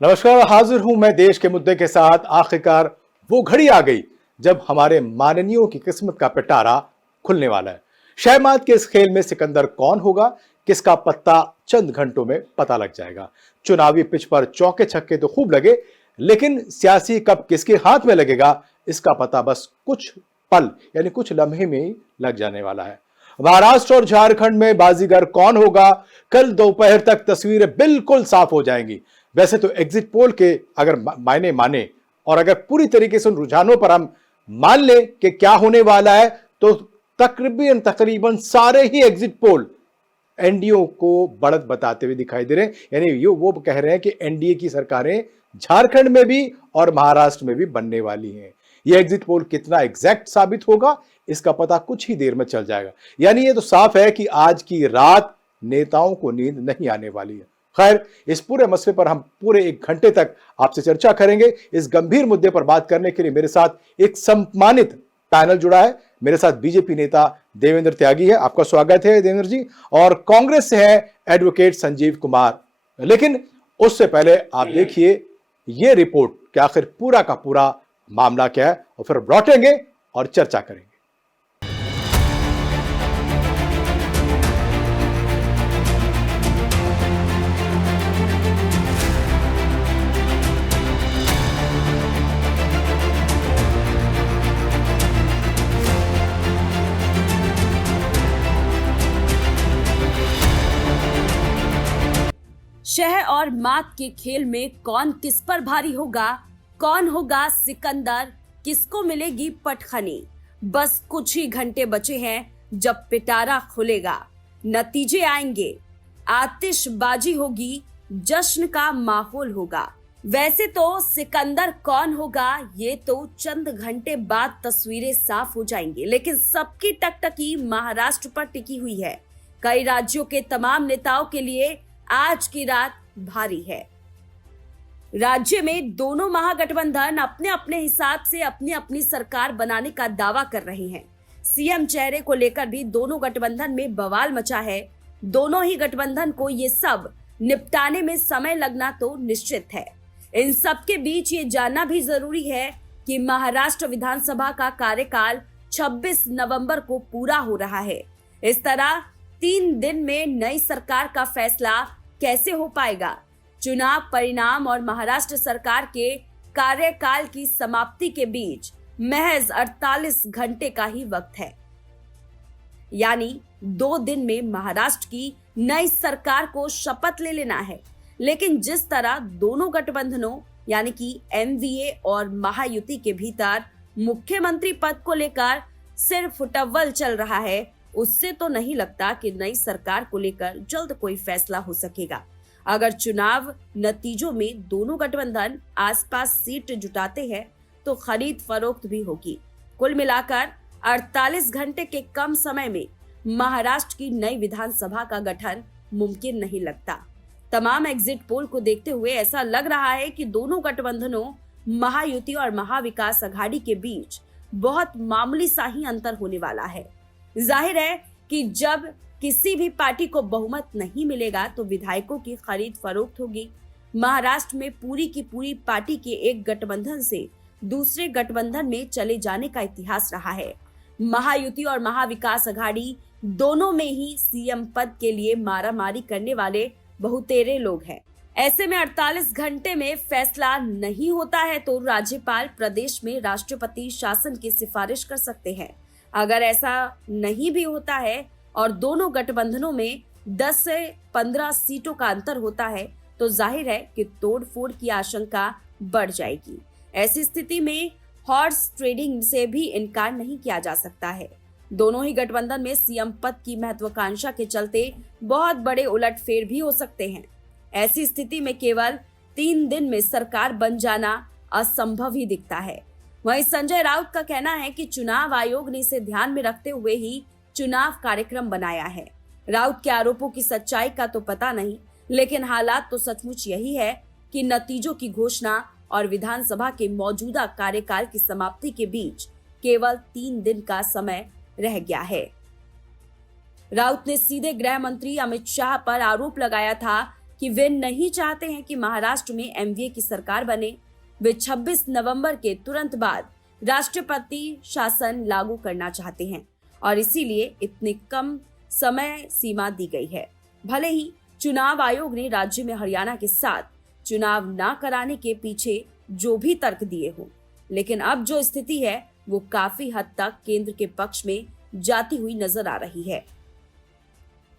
नमस्कार, हाजिर हूं मैं देश के मुद्दे के साथ। आखिरकार वो घड़ी आ गई जब हमारे माननीयों की किस्मत का पिटारा खुलने वाला है। शहमाद के इस खेल में सिकंदर कौन होगा, किसका पत्ता चंद घंटों में पता लग जाएगा। चुनावी पिच पर चौके छक्के तो खूब लगे, लेकिन सियासी कप किसके हाथ में लगेगा, इसका पता बस कुछ पल यानी कुछ लम्हे में ही लग जाने वाला है। महाराष्ट्र और झारखंड में बाजीगर कौन होगा, कल दोपहर तक तस्वीरें बिल्कुल साफ हो जाएंगी। वैसे तो एग्जिट पोल के अगर मायने माने और अगर पूरी तरीके से उन रुझानों पर हम मान लें कि क्या होने वाला है, तो तकरीबन तकरीबन सारे ही एग्जिट पोल एनडीए को बढ़त बताते हुए दिखाई दे रहे हैं। यानी ये वो कह रहे हैं कि एनडीए की सरकारें झारखंड में भी और महाराष्ट्र में भी बनने वाली हैं। ये एग्जिट पोल कितना एग्जैक्ट साबित होगा, इसका पता कुछ ही देर में चल जाएगा। यानी ये तो साफ है कि आज की रात नेताओं को नींद नहीं आने वाली है। खैर, इस पूरे मसले पर हम पूरे 1 घंटे तक आपसे चर्चा करेंगे। इस गंभीर मुद्दे पर बात करने के लिए मेरे साथ एक सम्मानित पैनल जुड़ा है। मेरे साथ बीजेपी नेता देवेंद्र त्यागी है, आपका स्वागत है देवेंद्र जी। और कांग्रेस से है एडवोकेट संजीव कुमार। लेकिन उससे पहले आप देखिए ये रिपोर्ट कि आखिर पूरा का पूरा मामला क्या है, और फिर लौटेंगे और चर्चा करेंगे। शह और मात के खेल में कौन किस पर भारी होगा, कौन होगा सिकंदर, किसको मिलेगी पटखनी। बस कुछ ही घंटे बचे हैं जब पिटारा खुलेगा, नतीजे आएंगे, आतिशबाजी होगी, जश्न का माहौल होगा। वैसे तो सिकंदर कौन होगा ये तो चंद घंटे बाद तस्वीरें साफ हो जाएंगी, लेकिन सबकी टकटकी महाराष्ट्र पर टिकी हुई है। कई राज्यों के तमाम नेताओं के लिए आज की रात भारी है। राज्य में दोनों महागठबंधन अपने अपने हिसाब से अपनी अपनी सरकार बनाने का दावा कर रहे हैं। सीएम चेहरे को लेकर भी दोनों गठबंधन में बवाल मचा है। दोनों ही गठबंधन को ये सब निपटाने में समय लगना तो निश्चित है। इन सब के बीच ये जानना भी जरूरी है कि महाराष्ट्र विधानसभा का कार्यकाल 26 नवंबर को पूरा हो रहा है। इस तरह 3 दिन में नई सरकार का फैसला कैसे हो पाएगा। चुनाव परिणाम और महाराष्ट्र सरकार के कार्यकाल की समाप्ति के बीच महज 48 घंटे का ही वक्त है। यानी 2 दिन में महाराष्ट्र की नई सरकार को शपथ ले लेना है। लेकिन जिस तरह दोनों गठबंधनों यानी कि एमवीए और महायुति के भीतर मुख्यमंत्री पद को लेकर सिर्फ फुटअव्वल चल रहा है, उससे तो नहीं लगता कि नई सरकार को लेकर जल्द कोई फैसला हो सकेगा। अगर चुनाव नतीजों में दोनों गठबंधन आसपास सीट जुटाते हैं तो खरीद फरोख्त भी होगी। कुल मिलाकर 48 घंटे के कम समय में महाराष्ट्र की नई विधानसभा का गठन मुमकिन नहीं लगता। तमाम एग्जिट पोल को देखते हुए ऐसा लग रहा है कि दोनों गठबंधनों महायुति और महाविकास अघाड़ी के बीच बहुत मामूली सा ही अंतर होने वाला है। जाहिर है कि जब किसी भी पार्टी को बहुमत नहीं मिलेगा तो विधायकों की खरीद फरोख्त होगी। महाराष्ट्र में पूरी की पूरी पार्टी के एक गठबंधन से दूसरे गठबंधन में चले जाने का इतिहास रहा है। महायुति और महाविकास अघाड़ी दोनों में ही सीएम पद के लिए मारामारी करने वाले बहुतेरे लोग हैं। ऐसे में 48 घंटे में फैसला नहीं होता है तो राज्यपाल प्रदेश में राष्ट्रपति शासन की सिफारिश कर सकते हैं। अगर ऐसा नहीं भी होता है और दोनों गठबंधनों में 10 से 15 सीटों का अंतर होता है तो जाहिर है कि तोड़फोड़ की आशंका बढ़ जाएगी। ऐसी स्थिति में हॉर्स ट्रेडिंग से भी इनकार नहीं किया जा सकता है। दोनों ही गठबंधन में सीएम पद की महत्वाकांक्षा के चलते बहुत बड़े उलटफेर भी हो सकते हैं। ऐसी स्थिति में केवल 3 दिन में सरकार बन जाना असंभव ही दिखता है। वहीं संजय राउत का कहना है कि चुनाव आयोग ने इसे ध्यान में रखते हुए ही चुनाव कार्यक्रम बनाया है। राउत के आरोपों की सच्चाई का तो पता नहीं, लेकिन हालात तो सचमुच यही है कि नतीजों की घोषणा और विधानसभा के मौजूदा कार्यकाल की समाप्ति के बीच केवल 3 दिन का समय रह गया है। राउत ने सीधे गृह मंत्री अमित शाह पर आरोप लगाया था कि वे नहीं चाहते हैं कि महाराष्ट्र में एमवीए की सरकार बने। वे 26 नवंबर के तुरंत बाद राष्ट्रपति शासन लागू करना चाहते हैं और इसीलिए इतनी कम समय सीमा दी गई है। भले ही चुनाव आयोग ने राज्य में हरियाणा के साथ चुनाव न कराने के पीछे जो भी तर्क दिए हो, लेकिन अब जो स्थिति है वो काफी हद तक केंद्र के पक्ष में जाती हुई नजर आ रही है।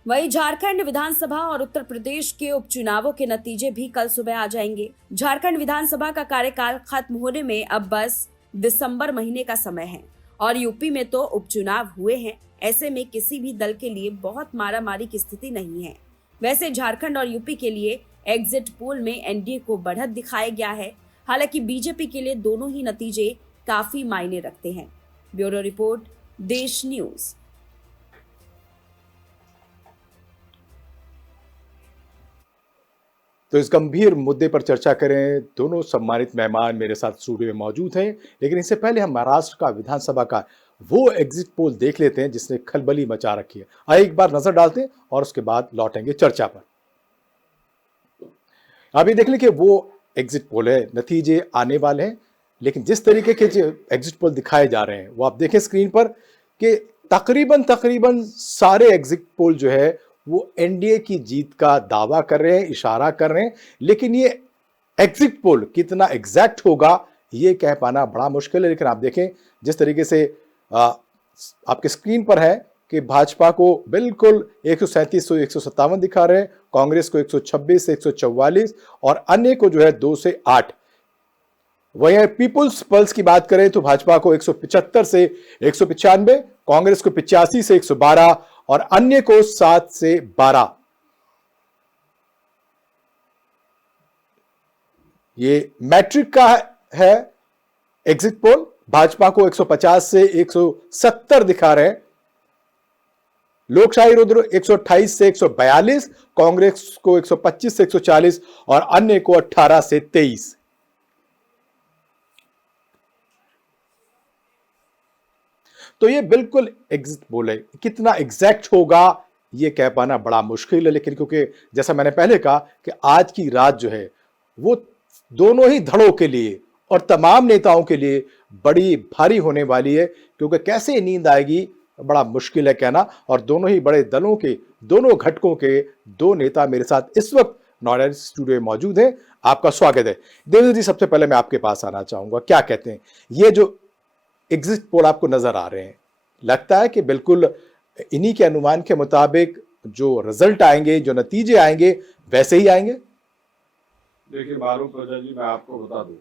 वहीं झारखंड विधानसभा और उत्तर प्रदेश के उपचुनावों के नतीजे भी कल सुबह आ जाएंगे। झारखंड विधानसभा का कार्यकाल खत्म होने में अब बस दिसंबर महीने का समय है और यूपी में तो उपचुनाव हुए हैं। ऐसे में किसी भी दल के लिए बहुत मारामारी की स्थिति नहीं है। वैसे झारखंड और यूपी के लिए एग्जिट पोल में एनडीए को बढ़त दिखाया गया है। हालांकि बीजेपी के लिए दोनों ही नतीजे काफी मायने रखते हैं। ब्यूरो रिपोर्ट, देश न्यूज। तो इस गंभीर मुद्दे पर चर्चा करें, दोनों सम्मानित मेहमान मेरे साथ स्टूडियो में मौजूद हैं। लेकिन इससे पहले हम महाराष्ट्र का विधानसभा का वो एग्जिट पोल देख लेते हैं जिसने खलबली मचा रखी है। आइए एक बार नजर डालते हैं और उसके बाद लौटेंगे चर्चा पर। अभी देख लें कि वो एग्जिट पोल है, नतीजे आने वाले हैं, लेकिन जिस तरीके के जो एग्जिट पोल दिखाए जा रहे हैं वो आप देखें स्क्रीन पर कि तकरीबन सारे एग्जिट पोल जो है वो एनडीए की जीत का दावा कर रहे हैं, इशारा कर रहे हैं। लेकिन ये एग्जिट पोल कितना एग्जैक्ट होगा ये कह पाना बड़ा मुश्किल है। लेकिन आप देखें जिस तरीके से आपके स्क्रीन पर है कि भाजपा को बिल्कुल 137 से 157 दिखा रहे हैं, कांग्रेस को 126 से 144 और अन्य को जो है 2 से 8। वहीं पीपुल्स पल्स की बात करें तो भाजपा को 175 से 195, कांग्रेस को 85 से 112 और अन्य को 7 से 12। ये मैट्रिक का है एग्जिट पोल। भाजपा को 150 से 170 दिखा रहे हैं, लोकशाही रुद्र 128 से 142, कांग्रेस को 125 से 140 और अन्य को 18 से 23। तो ये बिल्कुल एग्जिट पोल है। कितना एग्जैक्ट होगा ये कह पाना बड़ा मुश्किल है। लेकिन क्योंकि जैसा मैंने पहले कहा कि आज की रात जो है वो दोनों ही धड़ों के लिए और तमाम नेताओं के लिए बड़ी भारी होने वाली है, क्योंकि कैसे नींद आएगी बड़ा मुश्किल है कहना। और दोनों ही बड़े दलों के, दोनों घटकों के दो नेता मेरे साथ इस वक्त नोएडा स्टूडियो में मौजूद हैं। आपका स्वागत है। देवेंद्र जी, सबसे पहले मैं आपके पास आना चाहूंगा, क्या कहते हैं ये जो एग्जिट पोल आपको नजर आ रहे हैं, लगता है कि बिल्कुल इन्हीं के अनुमान के मुताबिक जो रिजल्ट आएंगे, जो नतीजे आएंगे वैसे ही आएंगे? देखिए मारूफ रजा जी, मैं आपको बता दूं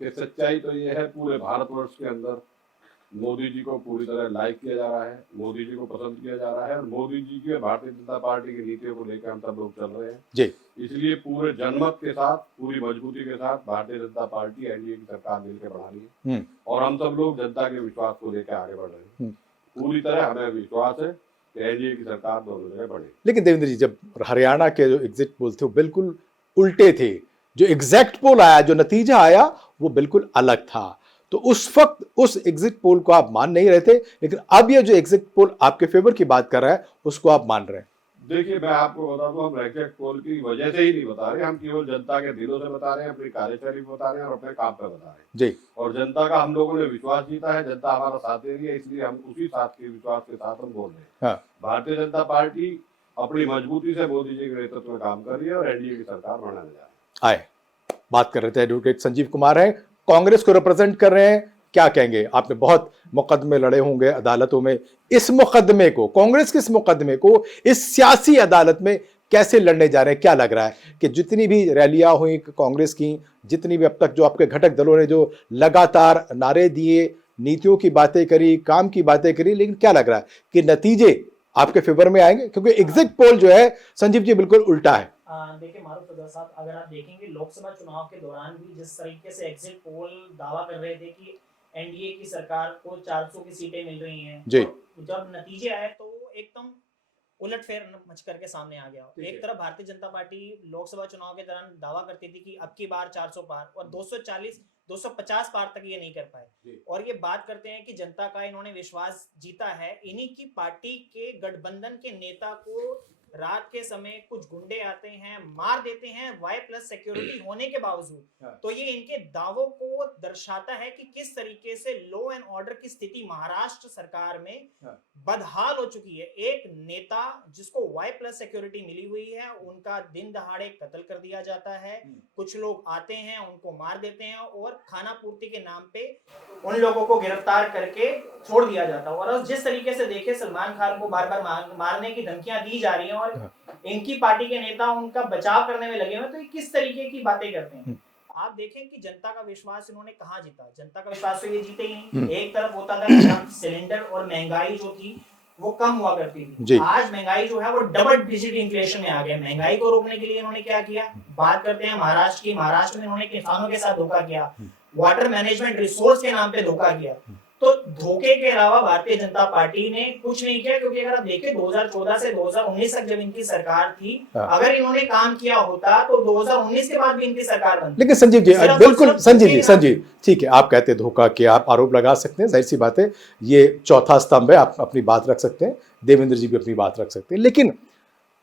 कि सच्चाई तो ये है, पूरे भारतवर्ष के अंदर मोदी जी को पूरी तरह लाइक किया जा रहा है, मोदी जी को पसंद किया जा रहा है और मोदी जी के भारतीय जनता पार्टी की नीतियों को लेकर हम सब लोग चल रहे हैं जी। इसलिए पूरे जनमत के साथ, पूरी मजबूती के साथ भारतीय जनता पार्टी एनडीए की सरकार मिलकर बढ़ा रही है और हम सब लोग जनता के विश्वास को लेकर आगे बढ़ रहे हैं। पूरी तरह हमें विश्वास है कि एनडीए की सरकार दोनों जगह बढ़े। लेकिन देवेंद्र जी, जब हरियाणा के जो एग्जिट पोल थे वो बिल्कुल उल्टे थे, जो एग्जैक्ट पोल आया, जो नतीजा आया वो बिल्कुल अलग था। तो उस वक्त उस एग्जिट पोल को आप मान नहीं रहे थे, लेकिन अब ये जो एग्जिट पोल आपके फेवर की बात कर रहा है उसको आप मान रहे हैं। देखिए मैं आपको बता दूं, हम एग्जिट पोल की वजह से ही नहीं बता रहे, हम केवल जनता के दिलों से बता रहे हैं, अपनी कार्यशैली बता रहे हैं और अपने काम पे बता रहे हैं जी। और जनता का हम लोगों ने विश्वास जीता है, जनता हमारा साथ दे रही है, इसलिए हम उसी साथ के विश्वास के साथ हम बोल रहे हैं। हाँ। भारतीय जनता पार्टी अपनी मजबूती से मोदी जी के नेतृत्व में काम कर रही है और एनडीए की सरकार बनाने जा रही है। आए बात कर रहे थे एडवोकेट संजीव कुमार हैं, कांग्रेस को रिप्रेजेंट कर रहे हैं, क्या कहेंगे? आपने बहुत मुकदमे लड़े होंगे अदालतों में, इस मुकदमे को, कांग्रेस के इस मुकदमे को इस सियासी अदालत में कैसे लड़ने जा रहे हैं? क्या लग रहा है कि जितनी भी रैलियां हुई कांग्रेस की, जितनी भी अब तक जो आपके घटक दलों ने जो लगातार नारे दिए, नीतियों की बातें करी, काम की बातें करी, लेकिन क्या लग रहा है कि नतीजे आपके फेवर में आएंगे? क्योंकि एग्जिट पोल जो है संजीव जी बिल्कुल उल्टा है। देखिए मारूफ रजा साहब, अगर आप देखेंगे लोकसभा चुनाव के दौरान भी जिस तरीके से एग्जिट पोल दावा कर रहे थे कि एनडीए की सरकार को 400 की सीटें मिल रही हैं जी। तो जब नतीजे आए तो एकदम उलटफेर मच करके सामने आ गया। एक तरफ भारतीय जनता पार्टी लोकसभा चुनाव के दौरान दावा करती थी कि अब की बार 400 पार और 240 250 पार तक ये नहीं कर पाए और ये बात करते हैं कि जनता का इन्होंने विश्वास जीता है, इन्हीं की पार्टी के गठबंधन के नेता को रात के समय कुछ गुंडे आते हैं, मार देते हैं Y+ सिक्योरिटी होने के बावजूद। तो ये इनके दावों को दर्शाता है कि किस तरीके से लॉ एंड ऑर्डर की स्थिति महाराष्ट्र सरकार में बदहाल हो चुकी है। एक नेता जिसको Y+ सिक्योरिटी मिली हुई है, उनका दिन दहाड़े कत्ल कर दिया जाता है। कुछ लोग आते हैं, उनको मार देते हैं और खाना पूर्ति के नाम पे उन लोगों को गिरफ्तार करके छोड़ दिया जाता है। और जिस तरीके से देखे सलमान खान को बार बार मारने की धमकियां दी जा रही हैं और इनकी पार्टी के नेता उनका बचाव करने में लगे हुए, तो ये किस तरीके की बातें करते हैं। आप देखें कि जनता का विश्वास इन्होंने कहाँ जीता। जनता का विश्वास तो ये जीते ही नहीं। एक तरफ होता था कि सिलेंडर और महंगाई जो थी वो कम हुआ करती थी, आज महंगाई जो है वो डबल डिजिट इन्फ्लेशन में आ गया। महंगाई को रोकने के लिए इन्होंने क्या किया, बात करते हैं महाराष्ट्र की। महाराष्ट्र में इन्होंने किसानों के साथ धोखा किया, वाटर मैनेजमेंट रिसोर्स के नाम पे धोखा किया। तो धोखे के अलावा भारतीय जनता पार्टी ने कुछ नहीं किया, क्योंकि अगर आप देखें 2014 से 2019 तक जब इनकी सरकार थी, अगर इन्होंने काम किया होता तो 2019 के बाद भी इनकी सरकार बनती। लेकिन संजीव जी, बिल्कुल संजीव ठीक है, आप कहते धोखा किया, आप आरोप लगा सकते हैं, जाहिर सी बात है, ये चौथा स्तंभ है, आप अपनी बात रख सकते हैं, देवेंद्र जी भी अपनी बात रख सकते हैं। लेकिन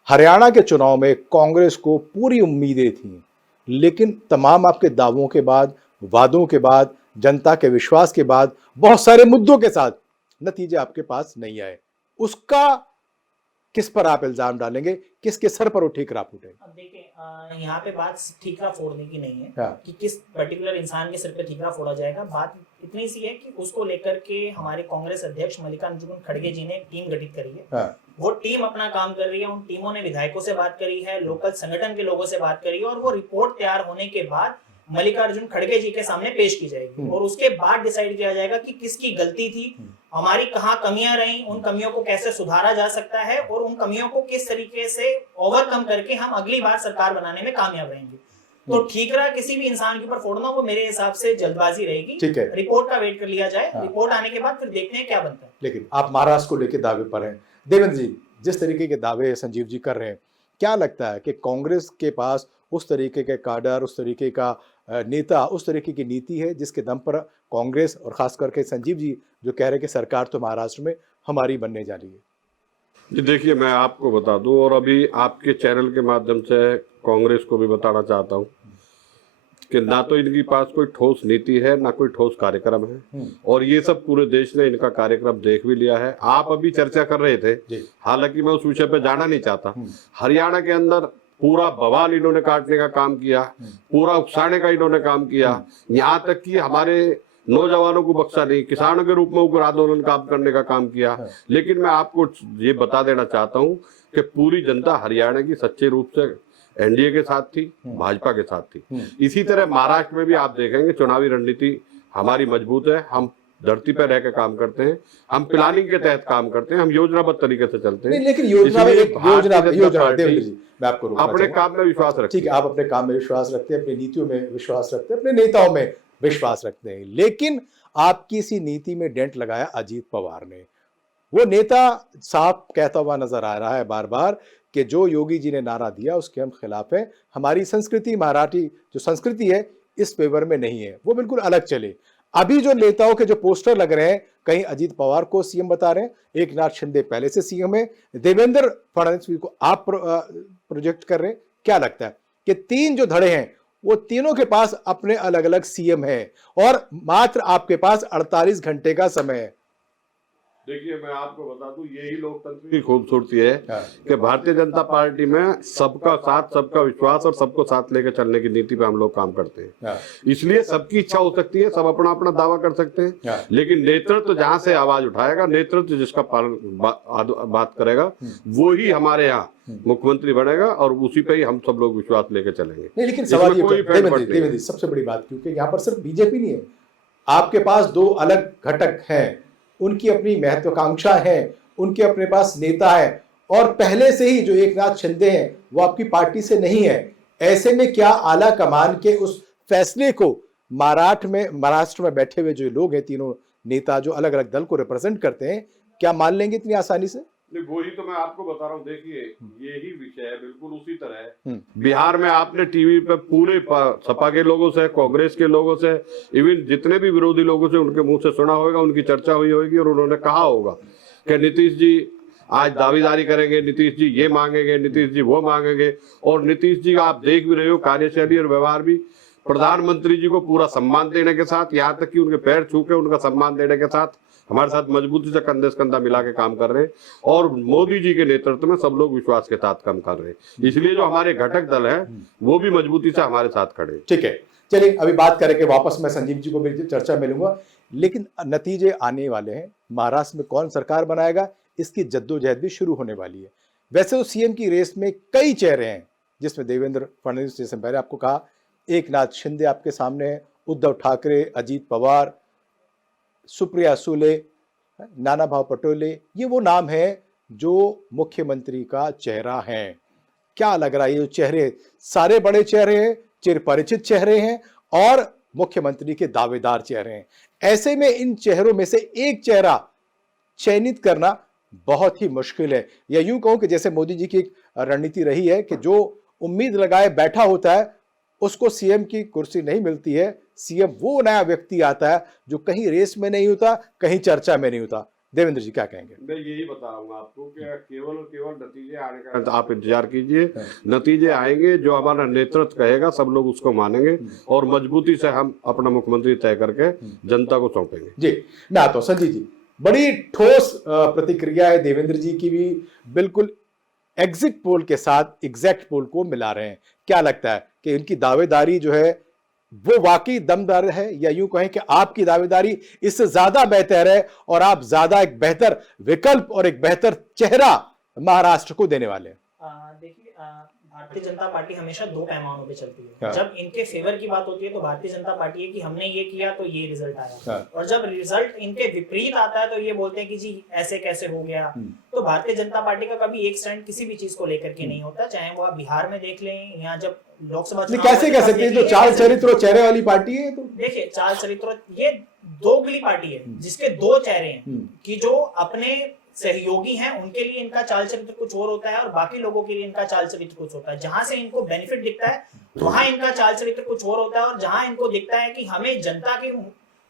हरियाणा के चुनाव में कांग्रेस को पूरी उम्मीदें थी, लेकिन तमाम आपके दावों के बाद, वादों के बाद, जनता के विश्वास के बाद, बहुत सारे मुद्दों के साथ नतीजे आपके पास नहीं आए। उसका किस पर आप इल्जाम डालेंगे, किसके सर पर वो ठीकरा फूटे? अब देखिए, यहाँ पे बात ठीकरा फोड़ने की नहीं है कि किस पर्टिकुलर इंसान के सिर पे ठीकरा फोड़ा जाएगा। बात इतनी सी है कि उसको लेकर के हमारे कांग्रेस अध्यक्ष मल्लिकार्जुन खड़गे जी ने एक टीम गठित करी है। वो टीम अपना काम कर रही है। उन टीमों ने विधायकों से बात करी है, लोकल संगठन के लोगों से बात करी है, और वो रिपोर्ट तैयार होने के बाद मल्लिकार्जुन खड़गे जी के सामने पेश की जाएगी और उसके बाद डिसाइड किया जाएगा कि किसकी गलती थी, हमारी कहाँ कमियां रही, उन कमियों को कैसे सुधारा जा सकता है और उन कमियों को किस तरीके से ओवरकम करके हम अगली बार सरकार बनाने में कामयाब रहेंगे। तो ठीकरा किसी भी इंसान के ऊपर फोड़ना वो मेरे हिसाब से जल्दबाजी रहेगी। ठीक है, रिपोर्ट का वेट कर लिया जाए। रिपोर्ट आने के बाद फिर देखते हैं क्या बनता है। लेकिन आप महाराष्ट्र को लेकर दावे पर हैं। देवेंद्र जी, जिस तरीके के दावे संजीव जी कर रहे हैं, क्या लगता है कि कांग्रेस के पास उस तरीके के काडर, उस तरीके का नेता, उस तरीके की नीति है जिसके दम पर कांग्रेस और खास करके संजीव जी जो कह रहे हैं कि सरकार तो महाराष्ट्र में हमारी बनने जा रही है? जी देखिए, मैं आपको बता दूं और अभी आपके चैनल के माध्यम से कांग्रेस को भी बताना चाहता हूं कि ना तो इनके पास कोई ठोस नीति है, ना कोई ठोस कार्यक्रम है, और ये सब पूरे देश ने इनका कार्यक्रम देख भी लिया है। आप अभी चर्चा कर रहे थे, हालांकि मैं उस विषय पे जाना नहीं चाहता। हरियाणा के अंदर पूरा बवाल इन्होंने काटने का काम किया, पूरा उकसाने का इन्होंने काम किया, यहाँ तक कि हमारे नौजवानों को बख्शा नहीं, किसानों के रूप में उग्र आंदोलन काम करने का काम किया। लेकिन मैं आपको ये बता देना चाहता हूँ कि पूरी जनता हरियाणा की सच्चे रूप से एनडीए के साथ थी, भाजपा के साथ थी। इसी तरह महाराष्ट्र में भी आप देखेंगे चुनावी रणनीति हमारी मजबूत है। हम धरती पर रहकर काम करते हैं, हम प्लानिंग के तहत काम करते हैं, हम योजनाबद्ध तरीके से चलते हैं। लेकिन योजना मैं आपको अपने काम में विश्वास रखते हैं। ठीक है, आप अपने काम में विश्वास रखते हैं, अपनी नीतियों में विश्वास रखते हैं, अपने नेताओं में विश्वास रखते हैं, लेकिन आपकी सी नीति में डेंट लगाया अजीत पवार ने। वो नेता साफ कहता हुआ नजर आ रहा है बार बार कि जो योगी जी ने नारा दिया उसके हम खिलाफ हैं, हमारी संस्कृति, मराठी जो संस्कृति है इस फेवर में नहीं है, वो बिल्कुल अलग चले। अभी जो नेताओं के जो पोस्टर लग रहे हैं, कहीं अजीत पवार को सीएम बता रहे हैं, एकनाथ शिंदे पहले से सीएम है, देवेंद्र फडणवीस को आप प्रोजेक्ट कर रहे हैं। क्या लगता है कि तीन जो धड़े हैं वो तीनों के पास अपने अलग अलग सीएम है और मात्र आपके पास 48 घंटे का समय है? देखिए, मैं आपको बता दूं, यही लोकतंत्र की खूबसूरती है कि भारतीय जनता पार्टी में सबका साथ, सबका विश्वास और सबको साथ लेकर चलने की नीति पे हम लोग काम करते हैं। इसलिए सबकी इच्छा हो सकती है, सब अपना अपना दावा कर सकते हैं, लेकिन नेतृत्व जहां से आवाज उठाएगा, नेतृत्व जिसका बात करेगा, वो ही हमारे यहाँ मुख्यमंत्री बनेगा और उसी पे ही हम सब लोग विश्वास लेकर चलेंगे। नहीं, लेकिन सवाल ये सबसे बड़ी बात, क्योंकि यहाँ पर सिर्फ बीजेपी नहीं है, आपके पास दो अलग घटक हैं, उनकी अपनी महत्वाकांक्षा है, उनके अपने पास नेता है, और पहले से ही जो एकनाथ शिंदे हैं वो आपकी पार्टी से नहीं है। ऐसे में क्या आला कमान के उस फैसले को महाराष्ट्र में बैठे हुए जो लोग हैं, तीनों नेता जो अलग अलग दल को रिप्रेजेंट करते हैं, क्या मान लेंगे इतनी आसानी से? वही तो मैं आपको बता रहा हूँ। देखिए, यही विषय है, बिल्कुल उसी तरह बिहार में आपने टीवी पे पूरे सपा के लोगों से, कांग्रेस के लोगों से, इवन जितने भी विरोधी लोगों से उनके मुंह से सुना होगा, उनकी चर्चा हुई होगी और उन्होंने कहा होगा कि नीतीश जी आज दावेदारी करेंगे, नीतीश जी ये मांगेंगे, नीतीश जी वो मांगेंगे। और नीतीश जी आप देख भी रहे हो कार्यशैली और व्यवहार भी प्रधानमंत्री जी को पूरा सम्मान देने के साथ, यहाँ तक कि उनके पैर छू के उनका सम्मान देने के साथ हमारे साथ मजबूती से कंधे से कंधा मिला के काम कर रहे हैं। और मोदी जी के नेतृत्व में सब लोग विश्वास के साथ काम कर रहे हैं। इसलिए जो हमारे घटक दल है वो भी मजबूती से हमारे साथ खड़े हैं। ठीक है, चलिए अभी बात करेंगे, वापस मैं संजीव जी को भी चर्चा में लूंगा, लेकिन नतीजे आने वाले हैं। महाराष्ट्र में कौन सरकार बनाएगा, इसकी जद्दोजहद भी शुरू होने वाली है। वैसे तो सीएम की रेस में कई चेहरे हैं, जिसमें देवेंद्र फडणवीस, जैसे मैंने आपको कहा, एकनाथ शिंदे आपके सामने है, उद्धव ठाकरे, अजीत पवार, सुप्रिया सुले, नाना भाव पटोले, ये वो नाम है जो मुख्यमंत्री का चेहरा है। क्या लग रहा है, ये चेहरे सारे बड़े चेहरे हैं, चिरपरिचित चेहरे हैं और मुख्यमंत्री के दावेदार चेहरे हैं। ऐसे में इन चेहरों में से एक चेहरा चयनित करना बहुत ही मुश्किल है, या यूं कहूं कि जैसे मोदी जी की एक रणनीति रही है कि जो उम्मीद लगाए बैठा होता है उसको सीएम की कुर्सी नहीं मिलती है। सीएम वो नया व्यक्ति आता है जो कहीं रेस में नहीं होता, कहीं चर्चा में नहीं होता। देवेंद्र जी क्या कहेंगे? मैं यही बताऊंगा आपको कि केवल और केवल नतीजे आने का तो आप इंतजार कीजिए। नतीजे आएंगे, जो हमारा नेतृत्व कहेगा सब लोग उसको मानेंगे और मजबूती से हम अपना मुख्यमंत्री तय करके जनता को सौंपेंगे। जी, मैं आता हूं संजीव जी। बड़ी ठोस प्रतिक्रिया है देवेंद्र जी की भी, बिल्कुल एग्जिट पोल के साथ एग्जैक्ट पोल को मिला रहे हैं। क्या लगता है कि इनकी दावेदारी जो है वो वाकई दमदार है, या यूं कहें कि आपकी दावेदारी इससे ज्यादा बेहतर है और आप ज्यादा एक बेहतर विकल्प और एक बेहतर चेहरा महाराष्ट्र को देने वाले हैं? देखिए, भारतीय जनता पार्टी हमेशा दो पैमानों पे चलती है। हाँ। जब इनके फेवर की बात होती है तो भारतीय जनता पार्टी है कि हमने ये किया तो ये रिजल्ट आया, हाँ। और जब रिजल्ट इनके विपरीत आता है तो ये बोलते हैं कि जी ऐसे कैसे हो गया। तो भारतीय जनता पार्टी का कभी एक स्टैंड किसी भी चीज को लेकर के नहीं होता, चाहे वो आप बिहार में देख लें, यहाँ जब लोकसभा नहीं, कैसे कह सकते हैं, तो चाल चरित्र और चेहरे वाली पार्टी है। तो देखिए, चाल चरित्र, ये दोगली पार्टी है जिसके दो चेहरे हैं, कि जो अपने सहयोगी हैं उनके लिए इनका चाल चरित्र कुछ और होता है और बाकी लोगों के लिए इनका चाल चरित्र कुछ होता है। जहां से इनको बेनिफिट दिखता है वहां इनका चाल चरित्र कुछ और होता है, और जहां इनको दिखता है कि हमें जनता के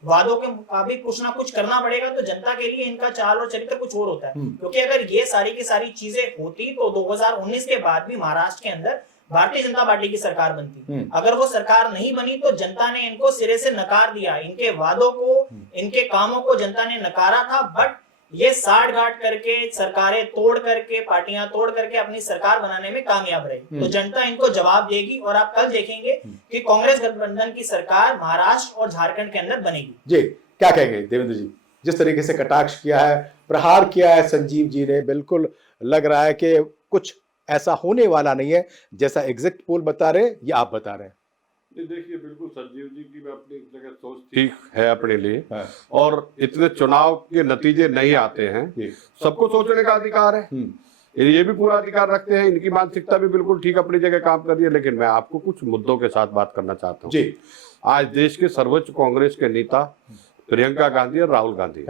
वादों के मुताबिक कुछ ना कुछ करना पड़ेगा तो जनता के लिए इनका चाल और चरित्र कुछ और होता है। क्योंकि अगर ये सारी की सारी चीजें होती तो 2019 के बाद भी महाराष्ट्र के अंदर भारतीय जनता पार्टी की सरकार बनती। अगर वो सरकार नहीं बनी तो जनता ने इनको सिरे से नकार दिया, इनके वादों को, इनके कामों को जनता ने नकारा था। बट ये साठ गांठ करके, सरकारें तोड़ करके, पार्टियां तोड़ करके अपनी सरकार बनाने में कामयाब रही। तो जनता इनको जवाब देगी और आप कल देखेंगे कि कांग्रेस गठबंधन की सरकार महाराष्ट्र और झारखंड के अंदर बनेगी। जी, क्या कहेंगे देवेंद्र जी? जिस तरीके से कटाक्ष किया है, प्रहार किया है संजीव जी ने, बिल्कुल लग रहा है कि कुछ ऐसा होने वाला नहीं है जैसा एग्जिट पोल बता रहे या आप बता रहे हैं। देखिए, बिल्कुल संजीव जी की अपनी जगह सोच ठीक है अपने लिए, और इतने चुनाव के नतीजे नहीं आते हैं, सबको सोचने का अधिकार है, ये भी पूरा अधिकार रखते हैं, इनकी मानसिकता भी बिल्कुल ठीक अपनी जगह काम कर रही है। लेकिन मैं आपको कुछ मुद्दों के साथ बात करना चाहता हूँ जी। आज देश के सर्वोच्च कांग्रेस के नेता प्रियंका गांधी और राहुल गांधी,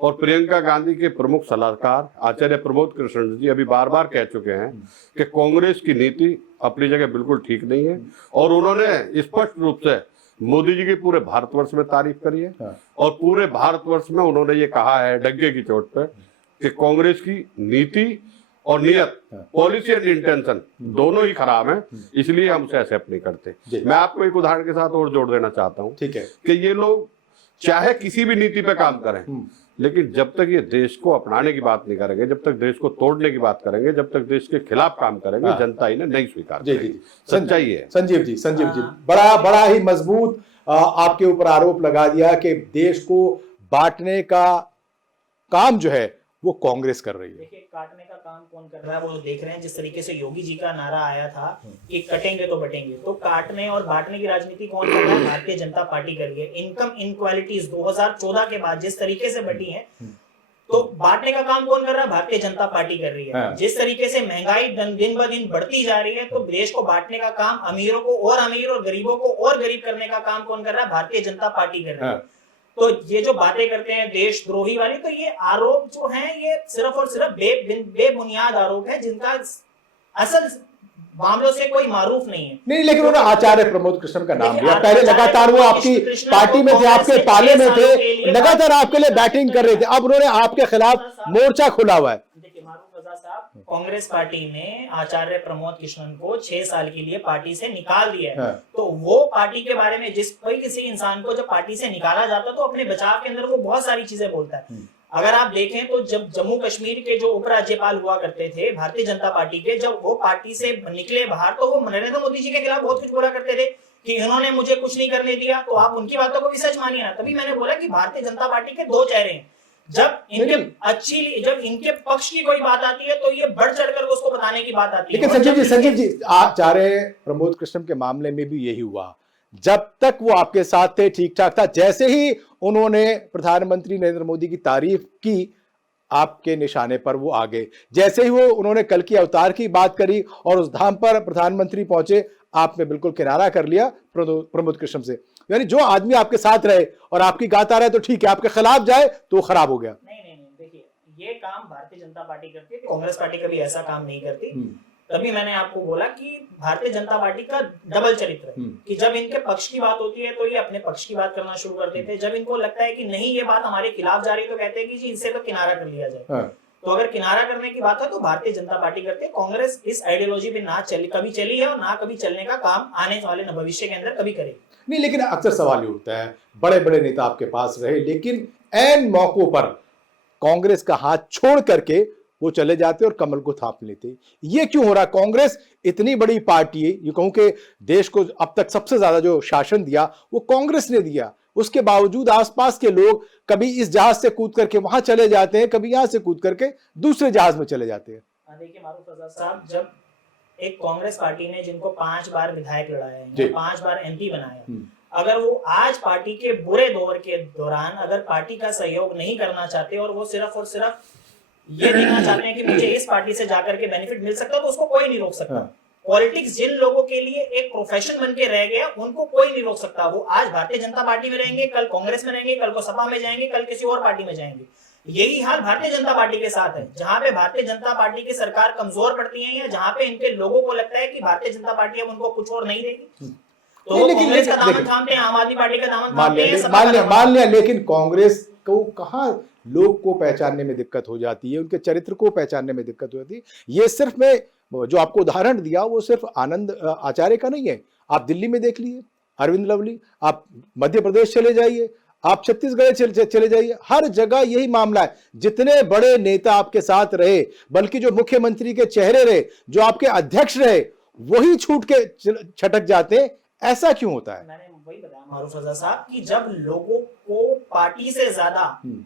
और प्रियंका गांधी के प्रमुख सलाहकार आचार्य प्रमोद कृष्ण जी अभी बार बार कह चुके हैं कि कांग्रेस की नीति अपनी जगह बिल्कुल ठीक नहीं है, और उन्होंने स्पष्ट रूप से मोदी जी की पूरे भारतवर्ष में तारीफ करी है। और पूरे भारतवर्ष में उन्होंने ये कहा है डंके की चोट पे कि कांग्रेस की नीति और नियत, पॉलिसी एंड इंटेंशन दोनों ही खराब हैं, इसलिए हम उसे एक्सेप्ट नहीं करते। मैं आपको एक उदाहरण के साथ और जोड़ देना चाहता हूँ, ठीक है, कि ये लोग चाहे किसी भी नीति पे काम करें, लेकिन जब तक ये देश को अपनाने की बात नहीं करेंगे, जब तक देश को तोड़ने की बात करेंगे, जब तक देश के खिलाफ काम करेंगे, जनता इन्हें नहीं स्वीकार करेगी। सच्चाई है। संजीव जी बड़ा ही मजबूत आपके ऊपर आरोप लगा दिया कि देश को बांटने का काम जो है वो कांग्रेस कर रही है। देखिए, काटने का काम कौन कर रहा है वो देख रहे हैं। जिस तरीके से योगी जी का नारा आया था कि कटेंगे तो बटेंगे, तो काटने और बांटने की राजनीति कौन कर रहा है? भारतीय जनता पार्टी कर रही है। इनकम इनक्वालिटीज 2014 के बाद जिस तरीके से बढ़ी है, तो बांटने का काम कौन कर रहा है? भारतीय जनता पार्टी कर रही है। जिस तरीके से महंगाई दिन ब दिन बढ़ती जा रही है, तो देश को बांटने का काम अमीरों को और अमीर और गरीबों को और गरीब करने का काम कौन कर रहा है? भारतीय जनता पार्टी कर रही है। तो ये जो बातें करते हैं देशद्रोही वाली, तो ये आरोप जो हैं ये सिर्फ और सिर्फ बेबुनियाद आरोप है, जिनका असल मामलों से कोई मारूफ नहीं है। नहीं, लेकिन उन्होंने आचार्य प्रमोद कृष्ण का नाम लिया। पहले लगातार वो आपकी पार्टी में थे, आपके पाले में थे, लगातार आपके लिए बैटिंग कर रहे थे। अब उन्होंने आपके खिलाफ मोर्चा खोला हुआ है। देखिए, कांग्रेस पार्टी ने आचार्य प्रमोद कृष्णन को 6 साल के लिए पार्टी से निकाल दिया है। हाँ। तो वो पार्टी के बारे में कोई किसी इंसान को जब पार्टी से निकाला जाता है तो अपने बचाव के अंदर वो बहुत सारी चीजें बोलता है। अगर आप देखें तो जब जम्मू कश्मीर के जो उपराज्यपाल हुआ करते थे भारतीय जनता पार्टी के, जब वो पार्टी से निकले बाहर तो वो नरेंद्र मोदी जी के खिलाफ बहुत कुछ बोला करते थे कि इन्होंने मुझे कुछ नहीं करने दिया। तो आप उनकी बातों को भी सच मानिए ना। तभी मैंने बोला कि भारतीय जनता पार्टी के दो चेहरे हैं। जब इनके पक्ष की कोई बात आती है तो ये बढ़ चढ़कर उसको बताने की बात आती है। लेकिन संजीव जी आचार्य प्रमोद कृष्णन के मामले में भी यही हुआ। जब तक वो आपके साथ थे ठीक ठाक था, जैसे ही उन्होंने प्रधानमंत्री नरेंद्र मोदी की तारीफ की आपके निशाने पर वो आ गए। जैसे ही वो उन्होंने कल की अवतार की बात करी और उस धाम पर प्रधानमंत्री पहुंचे, आपने बिल्कुल किनारा कर लिया प्रमोद कृष्णन से। यानी जो आदमी आपके साथ रहे और आपकी गाता रहे तो ठीक है, आपके खिलाफ जाए तो खराब हो गया। नहीं, देखिए ये काम भारतीय जनता पार्टी करती है, कांग्रेस पार्टी कभी ऐसा काम नहीं करती। तभी मैंने आपको बोला कि भारतीय जनता पार्टी का डबल चरित्र है कि जब इनके पक्ष की बात होती है तो ये अपने पक्ष की बात करना शुरू कर देते हैं। जब इनको लगता है कि नहीं ये बात हमारे खिलाफ जा रही है तो कहते हैं कि जी इससे तो किनारा कर लिया जाए। हाँ। तो अगर किनारा करने की बात है तो भारतीय जनता पार्टी करती है। कांग्रेस इस आइडियोलॉजी पे ना कभी चली है और ना कभी चलने का काम आने वाले भविष्य के अंदर कभी करेगी नहीं। लेकिन अक्सर सवाल ये उठता है, बड़े बड़े नेता आपके पास रहे लेकिन ऐन मौकों पर कांग्रेस का हाथ छोड़ करके वो चले जाते और कमल को थाप लेते। ये क्यों हो रहा? कांग्रेस इतनी बड़ी पार्टी है, ये कहूं कि देश को अब तक सबसे ज्यादा जो शासन दिया वो कांग्रेस ने दिया। उसके बावजूद आसपास के लोग कभी इस जहाज से कूद करके वहां चले जाते हैं, कभी यहां से कूद करके दूसरे जहाज में चले जाते हैं। देखिए मारूफ रजा साहब, जब एक कांग्रेस पार्टी ने जिनको 5 बार विधायक लड़ाया है, 5 बार MP बनाया, अगर वो आज पार्टी के बुरे दौर के दौरान अगर पार्टी का सहयोग नहीं करना चाहते और वो सिर्फ और सिर्फ ये देखना चाहते हैं कि मुझे इस पार्टी से जाकर के बेनिफिट मिल सकता है तो उसको कोई नहीं रोक सकता। पॉलिटिक्स जिन लोगों के लिए एक प्रोफेशन बन के रह गया उनको कोई नहीं रोक सकता। वो आज भारतीय जनता पार्टी में रहेंगे, कल कांग्रेस में रहेंगे, कल को सपा में जाएंगे, कल किसी और पार्टी में जाएंगे। यही हाल भारतीय जनता पार्टी के साथ है। जहां पे भारतीय जनता पार्टी की सरकार कमजोर पड़ती है या जहां पे इनके लोगों को लगता है कि भारतीय जनता पार्टी अब उनको कुछ और नहीं देगी तो कांग्रेस का दामन थामते हैं, आम आदमी पार्टी का दामन थामते हैं। मान लिया, लेकिन कांग्रेस को कहां लोग को पहचानने में दिक्कत हो जाती है, उनके चरित्र को पहचानने में दिक्कत हो जाती है। ये सिर्फ मैं जो आपको उदाहरण दिया वो सिर्फ आनंद आचार्य का नहीं है। आप दिल्ली में देख लीजिए अरविंद लवली, आप मध्य प्रदेश चले जाइए, आप छत्तीसगढ़ चले जाइए, हर जगह यही मामला है। जितने बड़े नेता आपके साथ रहे, बल्कि जो मुख्यमंत्री के चेहरे रहे, जो आपके अध्यक्ष रहे, वही छूट के छटक जाते हैं। ऐसा क्यों होता है? मैंने वही बताया मारूफ रजा साहब कि जब लोगों को पार्टी से ज्यादा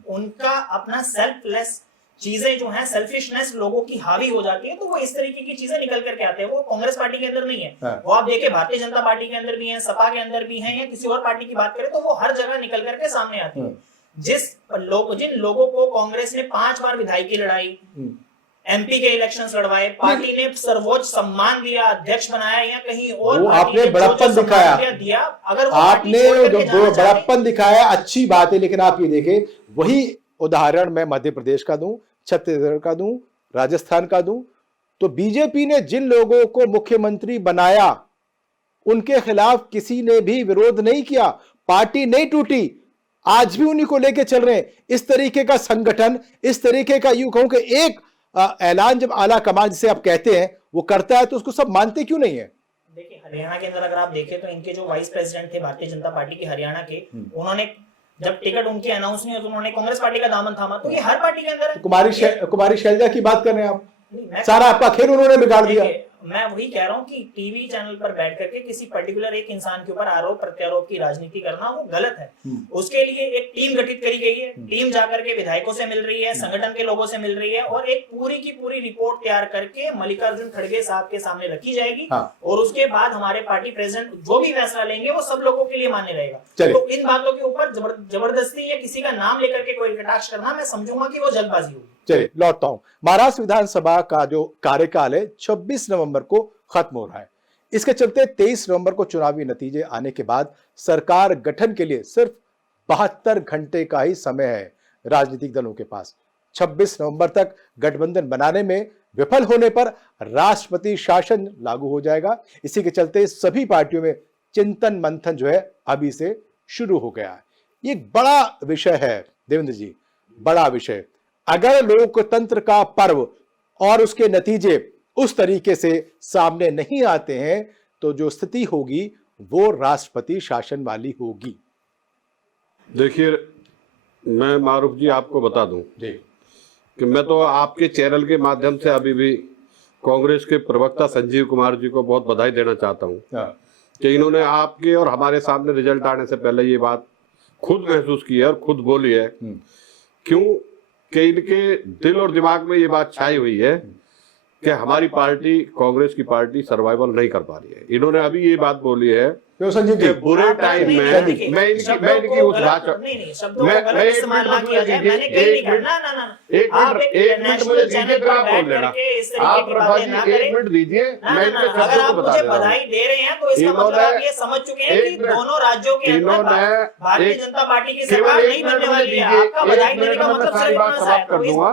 उनका अपना सेल्फलेस चीजें जो है, सेल्फिशनेस लोगों की हावी हो जाती है तो वो इस तरीके की चीजें निकल करके आते हैं। वो कांग्रेस पार्टी के अंदर नहीं है। वो आप देखिए भारतीय जनता पार्टी के अंदर भी है, सपा के अंदर भी है, या किसी और पार्टी की बात करें तो वो हर जगह निकल करके सामने आती है। जिन लोगों को कांग्रेस ने 5 बार विधायकी लड़ाई, MP के इलेक्शंस लड़वाए, पार्टी ने सर्वोच्च सम्मान दिया, अध्यक्ष बनाया या कहीं और आपने बड़प्पन दिखाया, अगर आपने बड़प्पन दिखाया, अच्छी बात है। लेकिन आप ये देखें, वही उदाहरण मैं मध्य प्रदेश का दूं, छत्तीसगढ़ का दूं, राजस्थान का दूं, तो बीजेपी ने जिन लोगों को मुख्यमंत्री बनाया उनके खिलाफ किसी ने भी विरोध नहीं किया, पार्टी नहीं टूटी, आज भी उन्हीं को लेके चल रहे हैं। इस तरीके का संगठन, इस तरीके का यूं कहूं कि एक ऐलान जब आला कमान जिसे आप कहते हैं वो करता है तो उसको सब मानते क्यों नहीं है? देखिए हरियाणा के अंदर अगर आप देखें तो इनके जो वाइस प्रेसिडेंट थे भारतीय जनता पार्टी के हरियाणा के, उन्होंने जब टिकट उनकी अनाउंस नहीं हुई तो उन्होंने कांग्रेस पार्टी का दामन थामा। तो ये हर पार्टी के अंदर है। कुमारी शैलजा की बात कर रहे हैं आप, सारा आपका खेल उन्होंने बिगाड़ दिया। मैं वही कह रहा हूँ कि टीवी चैनल पर बैठ करके किसी पर्टिकुलर एक इंसान के ऊपर आरोप प्रत्यारोप की राजनीति करना वो गलत है। उसके लिए एक टीम गठित करी गई है। टीम जाकर के विधायकों से मिल रही है, संगठन के लोगों से मिल रही है और एक पूरी की पूरी रिपोर्ट तैयार करके मल्लिकार्जुन खड़गे साहब के सामने रखी जाएगी। और उसके बाद हमारे पार्टी प्रेसिडेंट जो भी फैसला लेंगे वो सब लोगों के लिए मान्य रहेगा। तो इन बातों के ऊपर जबरदस्ती या किसी का नाम लेकर के कोई कटाक्ष करना, मैं समझूंगा कि वो जल्दबाजी होगी। चलिए लौटता हूं। महाराष्ट्र विधानसभा का जो कार्यकाल है 26 नवंबर को खत्म हो रहा है। इसके चलते 23 नवंबर को चुनावी नतीजे आने के बाद सरकार गठन के लिए सिर्फ 72 घंटे का ही समय है राजनीतिक दलों के पास। 26 नवंबर तक गठबंधन बनाने में विफल होने पर राष्ट्रपति शासन लागू हो जाएगा। इसी के चलते सभी पार्टियों में चिंतन मंथन जो है अभी से शुरू हो गया है। ये बड़ा विषय है देवेंद्र जी, बड़ा विषय। अगर लोकतंत्र का पर्व और उसके नतीजे उस तरीके से सामने नहीं आते हैं तो जो स्थिति होगी वो राष्ट्रपति शासन वाली होगी। देखिए, मैं मारूफ जी आपको बता दूं कि मैं तो आपके चैनल के माध्यम से अभी भी कांग्रेस के प्रवक्ता संजीव कुमार जी को बहुत बधाई देना चाहता हूं कि इन्होंने आपके और हमारे सामने रिजल्ट आने से पहले ये बात खुद महसूस की है और खुद बोली है। क्यों कि इनके दिल और दिमाग में ये बात छाई हुई है कि हमारी पार्टी, कांग्रेस की पार्टी सर्वाइवल नहीं कर पा रही है। इन्होंने अभी ये बात बोली है संजीव जी, बुरे टाइम में मैं इनकी उस भाषा आप प्रभा जी 1 मिनट दीजिए, मैं इनके अगर शब्दों आप को बता मुझे रहा हूं। बधाई दे रहे हैं तो इसका मतलब आप ये समझ चुके हैं कि दोनों राज्यों के अंदर भारतीय जनता पार्टी की सरकार नहीं बनने वाली है। आपका बधाई देने का मतलब सिर्फ इतना सा है। कर दूंगा।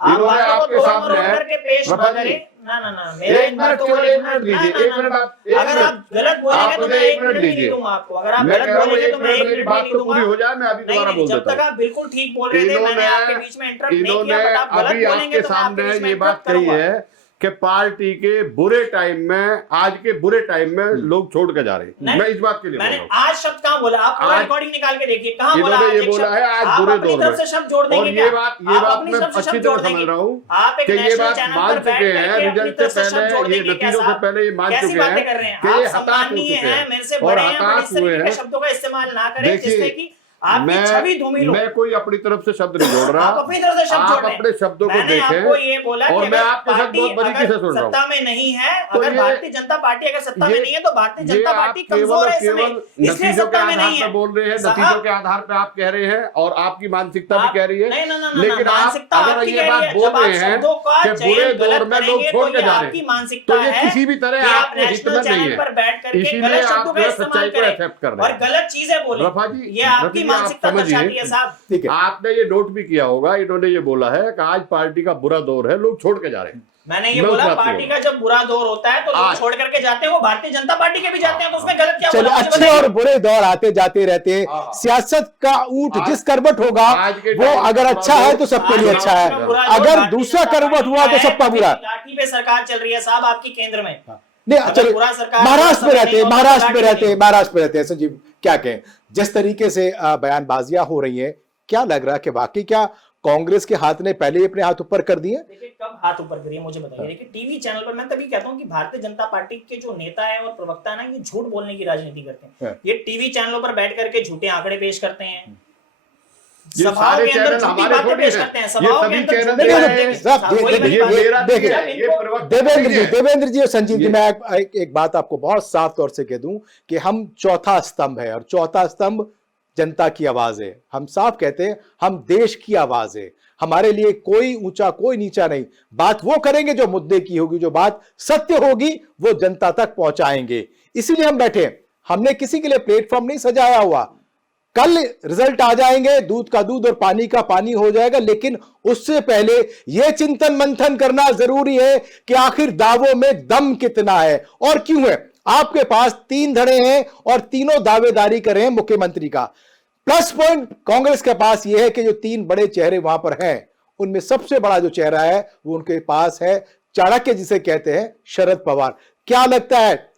आप इन्होंने बातों को आपके दोनों सामने रोक करके पेश प्रभा ना जी, करें। ना मेरा इन बातों को 1 मिनट दीजिए, 1 मिनट आप, अगर आप गलत बोलेंगे तो मैं 1 मिनट नहीं दूंगा आपको। अगर आप गलत बोलेंगे तो मैं 1 मिनट बात नहीं तो दूंगा। पूरी हो जाए, मैं अभी दोबारा बोल जब देता तक हूं। आप बिल्कुल ठीक बोल रहे थे, मैंने आपके बीच में इंटरप्ट नहीं किया, बट आप अभी गलत बोलेंगे आपके तो मैं आपके सामने बीच में ये बात इंटरप्ट कही करूंगा। है कि पार्टी के बुरे टाइम में, आज के बुरे टाइम में लोग छोड़ के जा रहे हैं। मैं इस बात के लिए बोल मैंने रहा हूं। आज शब्द कहां बोला? आप पूरा आज रिकॉर्डिंग निकाल के देखिए, कहां बोला? इन्होंने आज ये एक बोला शब्द? है आज आप बुरे अपनी दौर तरफ में। से शब्द जोड़ और देंगे ये क्या? बात आप मैं अपनी तरफ से अच्छी शब्द तरह जोड़ समझ देंगे? रहा हूँ आप एक कि ये नेशनल बात चैनल मान पर बैठ चुके हैं, करके अपनी रिजल्ट तरफ से से शब्द जोड़ पहले, ये देंगे क्या नतीजों से साहब? पहले ये मान कैसी चुके बातें हैं कर रहे हैं कि आप? ये हताश हो सम्माननीय चुके हैं, हैं मेरे से और बड़े हैं, बट हताश इस तरीके हुए के हैं। शब्दों का इस्तेमाल ना करें जिससे देखिए, कि आपकी छवि धूमिल हो। मैं कोई अपनी तरफ से शब्द नहीं जोड़ रहा। आप अपनी तरफ से शब्द जोड़ आप रहे हैं। अपने शब्दों को मैंने आपको देखें ये बोला और कि मैं अगर आपके शब्द पार्टी बहुत बारीकी से सुन रहा हूँ। सत्ता में नहीं है, तो अगर ये- भारतीय जनता पार्टी अगर सत्ता में नहीं है तो भारतीय जनता पार्टी केवल कमजोर है और इस समय, केवल इसलिए नतीजों के सत्ता में आधार नहीं पर है। बोल रहे हैं, साहब, नतीजों के आधार पर आप कह रहे हैं और आपकी मानसिकता भी कह रही है। नहीं, लेकिन आप मानसिकता अगर आपकी ये कह बात रही है। बोल जब आप रहे हैं शब्दों का कि बुरे चयन दौर गलत में लोग करेंगे छोड़ तो के ये जा रहे आपकी हैं, मानसिकता तो ये है किसी भी तरह कि आप आपके हित नेशनल में नहीं चैनल है। पर बैठ करके इसीलिए गलत आप शब्दों जो का है इस्तेमाल सच्चाई को करें एक्सेप्ट कर रहे और हैं। गलत चीजें बोले। रफा जी, ये आपकी रफी जी, आप मानसिकता समझिए। दर्शाती है साहब। ठीक है, आपने ये नोट भी किया होगा, इन्होंने ये बोला है कि आज पार्टी का बुरा दौर है, लोग छोड़ के जा रहे हैं। मैंने ये मैं उस बोला बात को पार्टी बोल का जब बुरा दौर होता है तो लोग आज- छोड़ करके जाते हैं, वो भारतीय जनता पार्टी के भी जाते हैं, तो उसमें गलत क्या चलिए, बोला? मुझे अच्छे बताइए। और बुरे दौर आते जाते रहते हैं। हाँ। सियासत का ऊंट आज- जिस करवट होगा आज के वो टाइम अगर पर अच्छा है तो सबके लिए आज अच्छा है, में बुरा दौर अगर भारतीय दूसरा जनता करवट पार्टी हुआ का तो है, सबका बुरा। लाठी पे सरकार चल रही है साहब आपकी केंद्र में। नहीं, अगर चलिए, पूरा सरकार महाराष्ट्र में पूरा रहते हैं, समय महाराष्ट्र में नहीं रहते हैं, होगा। महाराष्ट्र में रहते हैं। संजीव, क्या कहें, जिस तरीके से बयानबाजियां हो रही हैं, क्या लग रहा है कि वाकई क्या कांग्रेस के हाथ ने पहले ही अपने हाथ ऊपर कर दिए? देखिए, कब हाथ ऊपर करिए मुझे बताइए। देखिए, टीवी चैनल पर मैं तभी कहता हूं कि भारतीय जनता पार्टी के जो नेता है और प्रवक्ता है ना, ये झूठ बोलने की राजनीति करते हैं। ये टीवी चैनलों पर बैठ करके झूठे आंकड़े पेश करते हैं, ये सभाओं सारे के अंदर चैनल झूठी हमारे बातें थोड़ी पेश हैं। करते हैं, ये सभाओं के सभी अंदर चैनल झूठी नहीं, बातें नहीं, पेश साहब, करते हैं। वही देखिए, बात ये है। मेरा देखिए, दिया है, ये इनको- प्रवक्ता देवेंद्र नहीं जी, है। देवेंद्र जी और संजीव जी, मैं एक बात आपको बहुत साफ तौर से कह दूं कि हम चौथा स्तंभ है और चौथा स्तंभ जनता की आवाज है। हम साफ कहते हैं हम देश की आवाज है। हमारे लिए कोई ऊंचा कोई नीचा नहीं। बात वो करेंगे जो मुद्दे की होगी, जो बात सत्य होगी वो जनता तक पहुंचाएंगे। इसीलिए हम बैठे। हमने किसी के लिए प्लेटफॉर्म नहीं सजाया हुआ। कल रिजल्ट आ जाएंगे, दूध का दूध और पानी का पानी हो जाएगा, लेकिन उससे पहले यह चिंतन मंथन करना जरूरी है कि आखिर दावों में दम कितना है और क्यों है। आपके पास 3 धड़े हैं और तीनों दावेदारी कर रहे हैं मुख्यमंत्री का। प्लस पॉइंट कांग्रेस के पास यह है कि जो 3 बड़े चेहरे वहां पर हैं, उनमें सबसे बड़ा जो चेहरा है वो उनके पास है चाणक्य, जिसे कहते हैं शरद पवार। क्या लगता है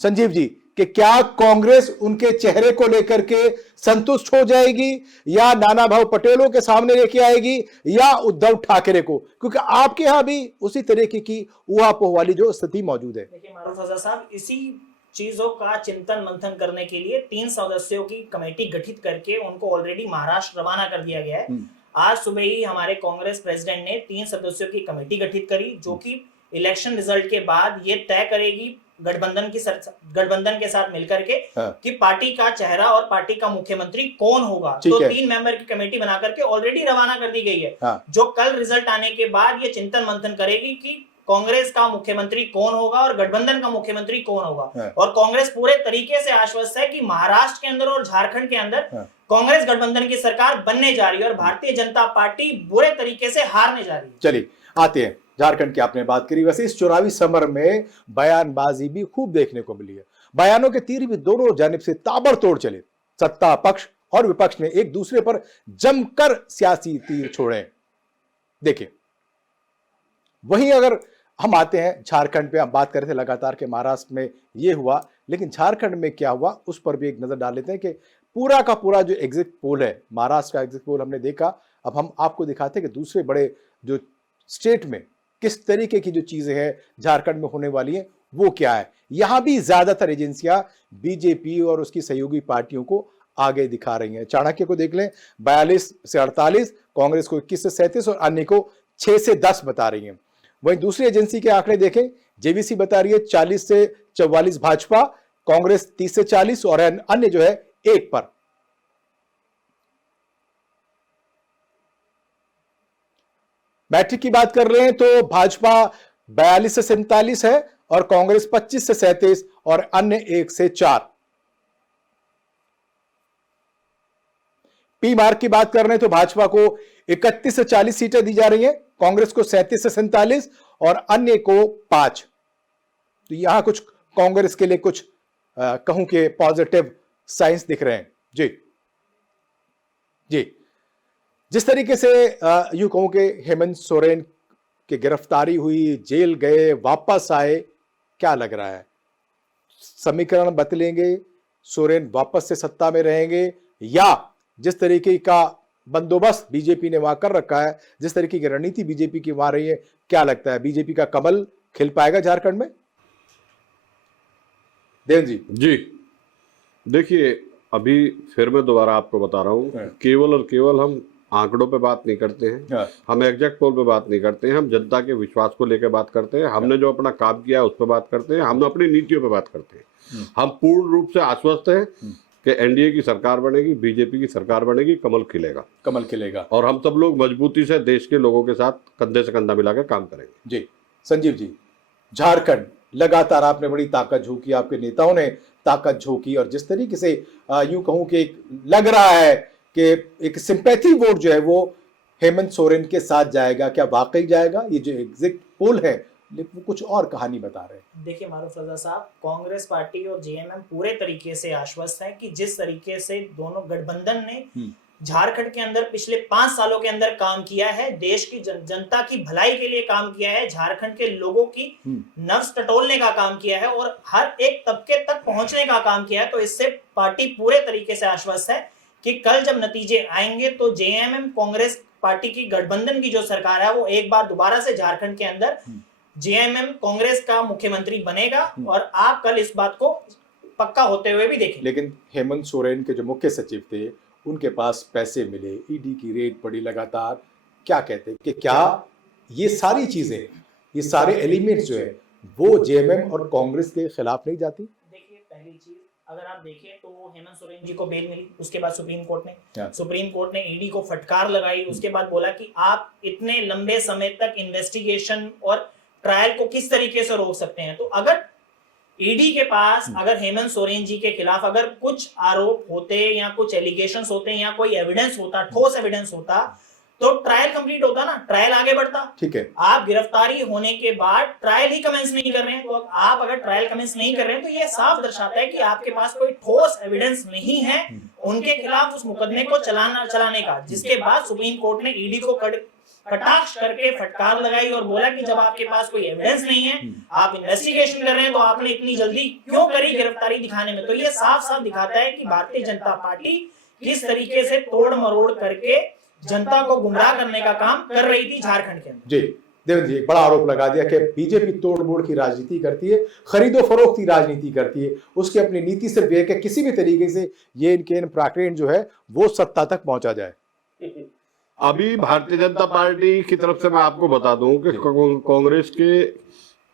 संजीव जी कि क्या कांग्रेस उनके चेहरे को लेकर के संतुष्ट हो जाएगी या नाना भाऊ पटेलों के सामने लेके आएगी या उद्धव ठाकरे को? क्योंकि आपके यहां भी उसी तरीके की उहापोह वाली जो स्थिति मौजूद है। देखिए मारूफ रजा साहब, इसी चीजों का चिंतन मंथन करने के लिए 3 सदस्यों की कमेटी गठित करके उनको ऑलरेडी महाराष्ट्र रवाना कर दिया गया है। आज सुबह ही हमारे कांग्रेस प्रेसिडेंट ने 3 सदस्यों की कमेटी गठित करी, जो कि इलेक्शन रिजल्ट के बाद ये तय करेगी गठबंधन के साथ मिलकर के कि पार्टी का चेहरा और पार्टी का मुख्यमंत्री कौन होगा। तो 3 मेंबर की कमेटी बना करके ऑलरेडी रवाना कर दी गई है, जो कल रिजल्ट आने के बाद ये चिंतन मंथन करेगी कि कांग्रेस का मुख्यमंत्री कौन होगा और गठबंधन का मुख्यमंत्री कौन होगा। और कांग्रेस पूरे तरीके से आश्वस्त है कि महाराष्ट्र के अंदर और झारखंड के अंदर कांग्रेस गठबंधन की सरकार बनने जा रही है और भारतीय जनता पार्टी बुरे तरीके से हारने जा रही है। चलिए आते हैं झारखंड की, आपने बात करी। वैसे इस चुनावी समर में बयानबाजी भी खूब देखने को मिली है। बयानों के तीर भी दोनों जानिब से ताबड़तोड़ चले। सत्ता पक्ष और विपक्ष ने एक दूसरे पर जमकर सियासी तीर छोड़े। देखिए, वहीं अगर हम आते हैं झारखंड पे, हम बात कर रहे थे लगातार के महाराष्ट्र में ये हुआ, लेकिन झारखंड में क्या हुआ उस पर भी एक नजर डाल लेते हैं कि पूरा का पूरा जो एग्जिट पोल है, महाराष्ट्र का एग्जिट पोल हमने देखा। अब हम आपको दिखाते हैं कि दूसरे बड़े जो स्टेट में किस तरीके की जो चीजें हैं झारखंड में होने वाली हैं वो क्या है। यहां भी ज्यादातर एजेंसियां बीजेपी और उसकी सहयोगी पार्टियों को आगे दिखा रही हैं। चाणक्य को देख लें 42 से 48, कांग्रेस को 21 से 37 और अन्य को 6 से 10 बता रही हैं। वहीं दूसरी एजेंसी के आंकड़े देखें, जेवीसी बता रही है 40 से 44 भाजपा, कांग्रेस 30 से 40 और अन्य जो है 1 पर। मैट्रिक की बात कर रहे हैं तो भाजपा 42 से 47 है और कांग्रेस 25 से 37 और अन्य 1 से 4। पी मार्क की बात कर रहे हैं तो भाजपा को 31 से 40 सीटें दी जा रही हैं, कांग्रेस को 37 से 47 और अन्य को 5। तो यहां कुछ कांग्रेस के लिए कुछ कहूं कि पॉजिटिव साइंस दिख रहे हैं। जी जी, जिस तरीके से यूं कहूं कि हेमंत सोरेन की गिरफ्तारी हुई, जेल गए, वापस आए, क्या लग रहा है? समीकरण बदलेंगे, सोरेन वापस से सत्ता में रहेंगे, या जिस तरीके का बंदोबस्त बीजेपी ने वहां कर रखा है, जिस तरीके की रणनीति बीजेपी की वहां रही है, क्या लगता है बीजेपी का कमल खिल पाएगा झारखंड में? देव जी देखिए, अभी फिर मैं दोबारा आपको बता रहा हूं, केवल और केवल हम आंकड़ों पे बात नहीं करते हैं, हम एग्जैक्ट पोल पे बात नहीं करते हैं, हम जनता के विश्वास को लेकर बात करते हैं, हमने जो अपना काम किया है उस पर बात करते हैं, हम अपनी नीतियों पे बात करते हैं। हम पूर्ण रूप से आश्वस्त हैं कि एनडीए की सरकार बनेगी, बीजेपी की सरकार बनेगी, कमल खिलेगा और हम सब लोग मजबूती से देश के लोगों के साथ कंधे से कंधा मिलाकर काम करेंगे। जी संजीव जी, झारखंड लगातार आपने बड़ी ताकत झोंकी, आपके नेताओं ने ताकत झोंकी, और जिस तरीके से यूं कहूं कि लग रहा है कि एक सिंपैथी वोट जो है वो हेमंत सोरेन के साथ जाएगा, क्या वाकई जाएगा? ये जो एग्जिट पोल है लेकिन वो कुछ और कहानी बता रहे हैं। देखिए मारूफ रजा साहब, कांग्रेस पार्टी और जेएमएम पूरे तरीके से आश्वस्त है कि जिस तरीके से दोनों गठबंधन ने झारखंड के अंदर पिछले 5 सालों के अंदर काम किया है, देश की जनता की भलाई के लिए काम किया है, झारखंड के लोगों की नब्ज टटोलने का काम किया है और हर एक तबके तक पहुंचने का काम किया है, तो इससे पार्टी पूरे तरीके से आश्वस्त है कि कल जब नतीजे आएंगे तो जेएमएम कांग्रेस पार्टी की गठबंधन की जो सरकार है वो एक बार दोबारा से झारखंड के अंदर जेएमएम कांग्रेस का मुख्यमंत्री बनेगा, और आप कल इस बात को पक्का होते हुए भी देखें। लेकिन हेमंत सोरेन के जो मुख्य सचिव थे उनके पास पैसे मिले, ईडी की रेड पड़ी लगातार, क्या कहते हैं कि क्या ये सारी चीजें, ये सारे एलिमेंट्स जो है वो जेएमएम और कांग्रेस के खिलाफ नहीं जाती? देखिए, पहली चीज अगर आप देखें तो हेमंत सोरेन जी को बेल मिली, उसके बाद सुप्रीम कोर्ट ने ईडी को फटकार लगाई, उसके बाद बोला कि आप इतने लंबे समय तक इन्वेस्टिगेशन और ट्रायल को किस तरीके से रोक सकते हैं। तो अगर ईडी के पास अगर हेमंत सोरेन जी के खिलाफ अगर कुछ आरोप होते या कुछ एलिगेशंस होते या कोई एविडेंस होता, ठोस एविडेंस होता, तो ट्रायल कंप्लीट होता ना, ट्रायल आगे बढ़ता। ठीक है, आप गिरफ्तारी होने के बाद ट्रायल ही कमेंस नहीं कर रहे हैं, तो आप अगर ट्रायल कमेंस नहीं कर रहे हैं तो ये साफ दर्शाता है कि आपके पास कोई ठोस एविडेंस नहीं है उनके खिलाफ उस मुकदमे को चलाने का। जिसके बाद सुप्रीम कोर्ट ने ईडी को कटाक्ष करके फटकार लगाई और बोला कि जब आपके पास कोई एविडेंस नहीं है, आप इन्वेस्टिगेशन कर रहे हैं, तो आपने इतनी जल्दी क्यों करी गिरफ्तारी दिखाने में। तो ये साफ साफ दिखाता है कि भारतीय जनता पार्टी किस तरीके से तोड़ मरोड़ करके जनता को गुमराह करने का काम कर रही थी झारखंड के अंदर। जी देवेंद्र जी, एक बड़ा आरोप लगा दिया कि बीजेपी तोड़ मोड़ की राजनीति करती है, खरीदो फरोख्त की राजनीति करती है, उसकी अपनी नीति सिर्फ ये है कि किसी भी तरीके से ये इनके प्राकृत जो है वो सत्ता तक पहुंचा जाए। अभी भारतीय जनता पार्टी की तरफ से मैं आपको बता दूं कि कांग्रेस के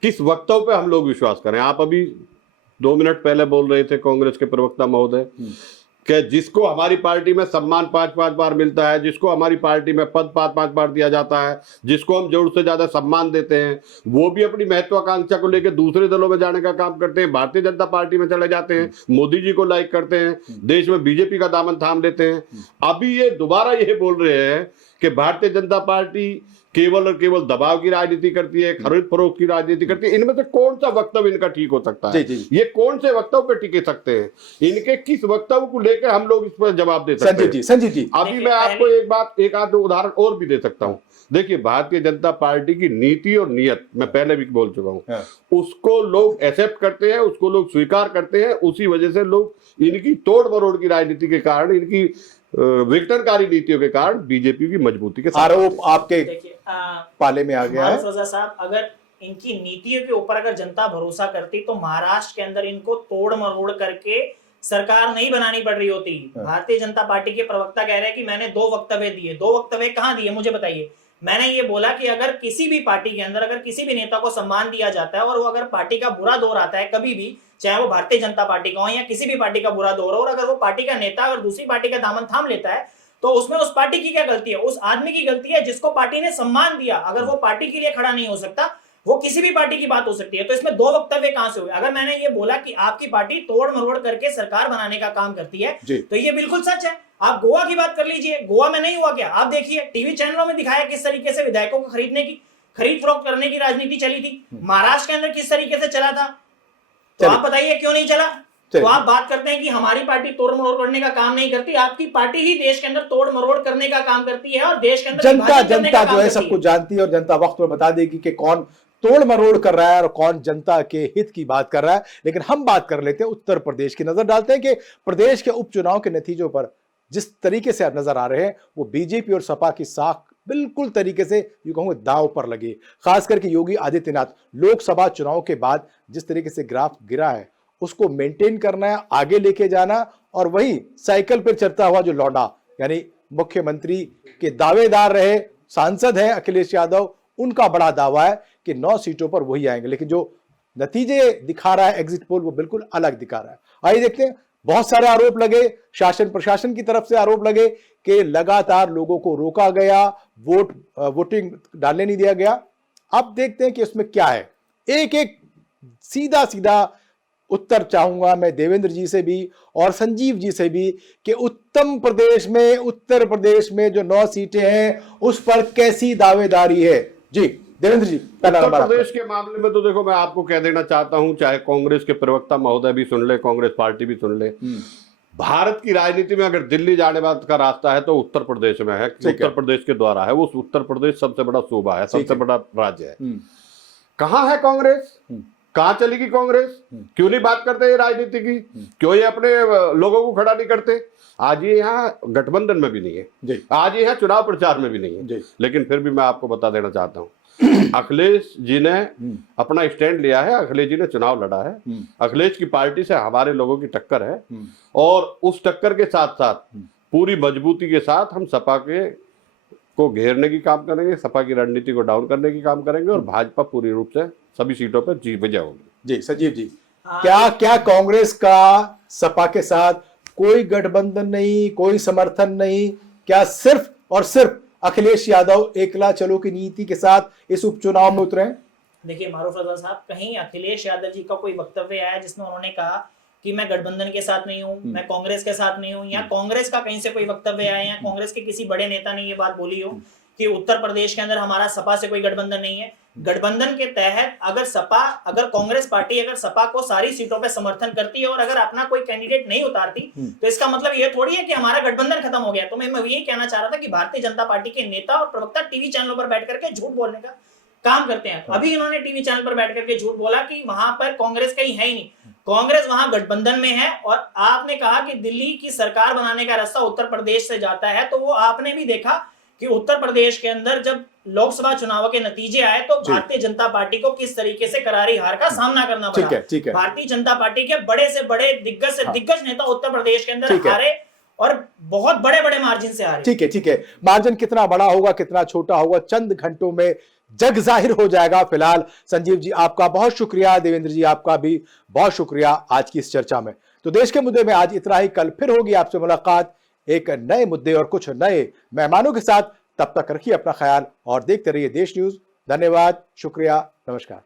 किस वक्तव्य पे हम लोग विश्वास करें। आप अभी 2 मिनट पहले बोल रहे थे कांग्रेस के प्रवक्ता महोदय कि जिसको हमारी पार्टी में सम्मान 5-5 बार मिलता है, जिसको हमारी पार्टी में पद 5-5 बार दिया जाता है, जिसको हम जरूरत से ज्यादा सम्मान देते हैं, वो भी अपनी महत्वाकांक्षा को लेकर दूसरे दलों में जाने का काम करते हैं, भारतीय जनता पार्टी में चले जाते हैं, मोदी जी को लाइक करते हैं, देश में बीजेपी का दामन थाम लेते हैं। अभी ये दोबारा ये बोल रहे हैं कि भारतीय जनता पार्टी केवल और केवल दबाव की राजनीति करती है, खरीद फरोख्त की राजनीति करती है। इनमें से कौन सा वक्तव्य इनका ठीक हो सकता है? ये कौन से वक्तव्य पे टिके सकते हैं? इनके किस वक्तव्य को लेकर हम लोग इस पर जवाब दे सकते हैं? संजीव जी, अभी मैं आपको एक आध उदाहरण और भी दे सकता हूं। देखिए, भारतीय जनता पार्टी की नीति और नियत मैं पहले भी बोल चुका हूँ, हाँ। उसको लोग एक्सेप्ट करते हैं, उसको लोग स्वीकार करते हैं। उसी वजह से लोग इनकी तोड़ मरोड़ की राजनीति के कारण, इनकी विघटनकारी नीतियों के कारण बीजेपी की मजबूती के साथ आरोप आपके देखिए पाले में आ गया है। रजा साहब, अगर इनकी नीतियों के ऊपर अगर जनता भरोसा करती तो महाराष्ट्र के अंदर इनको तोड़ मरोड़ करके सरकार नहीं बनानी पड़ रही होती। भारतीय जनता पार्टी के प्रवक्ता कह रहे हैं कि मैंने 2 वक्तव्य दिए। 2 वक्तव्य कहाँ दिए मुझे बताइए। मैंने ये बोला कि अगर किसी भी पार्टी के अंदर अगर किसी भी नेता को सम्मान दिया जाता है और वो अगर पार्टी का बुरा दौर आता है कभी भी, चाहे वो भारतीय जनता पार्टी का हो या किसी भी पार्टी का बुरा दौर हो, और अगर वो पार्टी का नेता अगर दूसरी पार्टी का दामन थाम लेता है तो उसमें उस पार्टी की क्या गलती है? उस आदमी की गलती है जिसको पार्टी ने सम्मान दिया। अगर वो पार्टी के लिए खड़ा नहीं हो सकता, वो किसी भी पार्टी की बात हो सकती है। तो इसमें 2 वक्तव्य कहां से हुए? अगर मैंने ये बोला कि आपकी पार्टी तोड़ मरोड़ करके सरकार बनाने का काम करती है तो ये बिल्कुल सच है। आप गोवा की बात कर लीजिए, गोवा में नहीं हुआ क्या? आप देखिए, टीवी चैनलों में दिखाया किस तरीके से विधायकों को खरीद फरोख्त करने की राजनीति चली थी। महाराष्ट्र के अंदर किस तरीके से चला था, तो आप बताइए क्यों नहीं चला? तो आप बात करते हैं कि हमारी पार्टी तोड़ मरोड़ करने का काम नहीं करती। आपकी पार्टी ही देश के अंदर तोड़ मरोड़ करने का काम करती है और देश के अंदर जनता जो है सब कुछ जानती है और जनता वक्त पर बता देगी कि कौन तोड़ मरोड़ कर रहा है और कौन जनता के हित की बात कर रहा है। लेकिन हम बात कर लेते हैं उत्तर प्रदेश की। नजर डालते हैं कि प्रदेश के उपचुनाव के नतीजों पर जिस तरीके से नजर आ रहे हैं वो बीजेपी और सपा की साख बिल्कुल तरीके से यूं कहूंगा दांव पर लगे। खास करके योगी आदित्यनाथ लोकसभा चुनाव के बाद जिस तरीके से ग्राफ गिरा है उसको मेंटेन करना है, आगे लेके जाना, और वही साइकिल पर चलता हुआ जो लौंडा यानी मुख्यमंत्री के दावेदार रहे सांसद हैं अखिलेश यादव, उनका बड़ा दावा है कि 9 सीटों पर वही आएंगे। लेकिन जो नतीजे दिखा रहा है एग्जिट पोल वो बिल्कुल अलग दिखा रहा है। आइए देखते हैं। बहुत सारे आरोप लगे, शासन प्रशासन की तरफ से आरोप लगे कि लगातार लोगों को रोका गया, वोटिंग डालने नहीं दिया गया। अब देखते हैं कि उसमें क्या है। एक एक सीधा सीधा उत्तर चाहूंगा मैं देवेंद्र जी से भी और संजीव जी से भी कि उत्तर प्रदेश में जो 9 सीटें हैं उस पर कैसी दावेदारी है। जी देवेंद्र जी, उत्तर प्रदेश के मामले में तो देखो, मैं आपको कह देना चाहता हूं, चाहे कांग्रेस के प्रवक्ता महोदय भी सुन ले, कांग्रेस पार्टी भी सुन ले, भारत की राजनीति में अगर दिल्ली जाने बाद का रास्ता है तो उत्तर प्रदेश में है। उत्तर प्रदेश के द्वारा है। वो उत्तर प्रदेश सबसे बड़ा सूबा है, सबसे बड़ा राज्य है। कहां है कांग्रेस? कहां चलेगी कांग्रेस? क्यों नहीं बात करते ये राजनीति की? क्यों ये अपने लोगों को खड़ा नहीं करते? आज ये यहाँ गठबंधन में भी नहीं है, आज ये यहाँ चुनाव प्रचार में भी नहीं है। लेकिन फिर भी मैं आपको बता देना चाहता हूँ, अखिलेश जी ने अपना स्टैंड लिया है, अखिलेश जी ने चुनाव लड़ा है, अखिलेश की पार्टी से हमारे लोगों की टक्कर है, और उस टक्कर के साथ साथ पूरी मजबूती के साथ हम सपा को घेरने की काम करेंगे, सपा की रणनीति को डाउन करने की काम करेंगे, और भाजपा पूरी रूप से सभी सीटों पर विजय होगी। जी संजीव जी, क्या कांग्रेस का सपा के साथ कोई गठबंधन नहीं, कोई समर्थन नहीं? क्या सिर्फ और सिर्फ अखिलेश यादव एकला चलो की नीति के साथ इस उपचुनाव में उतरे? देखिए मारूफ रजा साहब, कहीं अखिलेश यादव जी का कोई वक्तव्य आया जिसमें उन्होंने कहा कि मैं गठबंधन के साथ नहीं हूं, मैं कांग्रेस के साथ नहीं हूं, या कांग्रेस का कहीं से कोई वक्तव्य आया या कांग्रेस के किसी बड़े नेता ने ये बात बोली हो कि उत्तर प्रदेश के अंदर हमारा सपा से कोई गठबंधन नहीं है? गठबंधन के तहत अगर कांग्रेस पार्टी अगर सपा को सारी सीटों पे समर्थन करती है और अगर अपना कोई कैंडिडेट नहीं उतारती तो इसका मतलब ये थोड़ी है कि हमारा गठबंधन खत्म हो गया। तो मैं यही कहना चाह रहा था कि भारतीय जनता पार्टी के नेता और प्रवक्ता टीवी चैनलों पर बैठ करके झूठ बोलने का काम करते हैं। अभी इन्होंने टीवी चैनल पर बैठ करके झूठ बोला कि वहां पर कांग्रेस कहीं है ही नहीं, कांग्रेस वहां गठबंधन में है। और आपने कहा कि दिल्ली की सरकार बनाने का रास्ता उत्तर प्रदेश से जाता है, तो वो आपने भी देखा कि उत्तर प्रदेश के अंदर जब लोकसभा चुनाव के नतीजे आए तो भारतीय जनता पार्टी को किस तरीके से करारी हार का सामना करना पड़ा। ठीक है। भारतीय जनता पार्टी के बड़े से बड़े दिग्गज से दिग्गज नेता उत्तर प्रदेश के अंदर हारे और बहुत बड़े बड़े मार्जिन से हारे। ठीक है। मार्जिन कितना बड़ा होगा कितना छोटा होगा चंद घंटों में जग जाहिर हो जाएगा। फिलहाल संजीव जी आपका बहुत शुक्रिया, देवेंद्र जी आपका भी बहुत शुक्रिया आज की इस चर्चा में। तो देश के मुद्दे में आज इतना ही। कल फिर होगी आपसे मुलाकात एक नए मुद्दे और कुछ नए मेहमानों के साथ। तब तक रखिए अपना ख्याल और देखते रहिए देश न्यूज। धन्यवाद, शुक्रिया, नमस्कार।